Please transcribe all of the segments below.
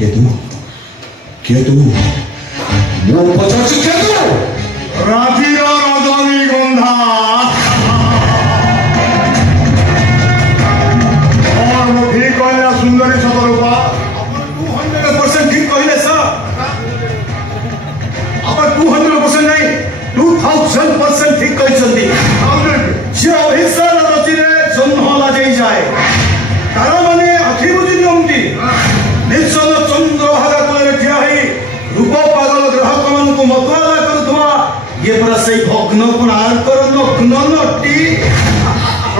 केतु केतु मो पचाची केतु राजीर रजनीगंधा और वो ठीक कहले सुंदरी सतरूपा 200% ठीक कहले सर अपन 200% नहीं 2000% ठीक कहछंती जे अभिसर रचिरे जन्म लागि जाए तारा माने आखि बुझि नमती निर्जन चंद्र भागा कोले ठिया है रूप पागल ग्राहक मन को मतवाला करथुआ ये पर से भग्न पुनार कर नग्न नटी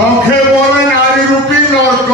रखे बोले नारी रूपी नरक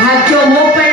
भाग्य मो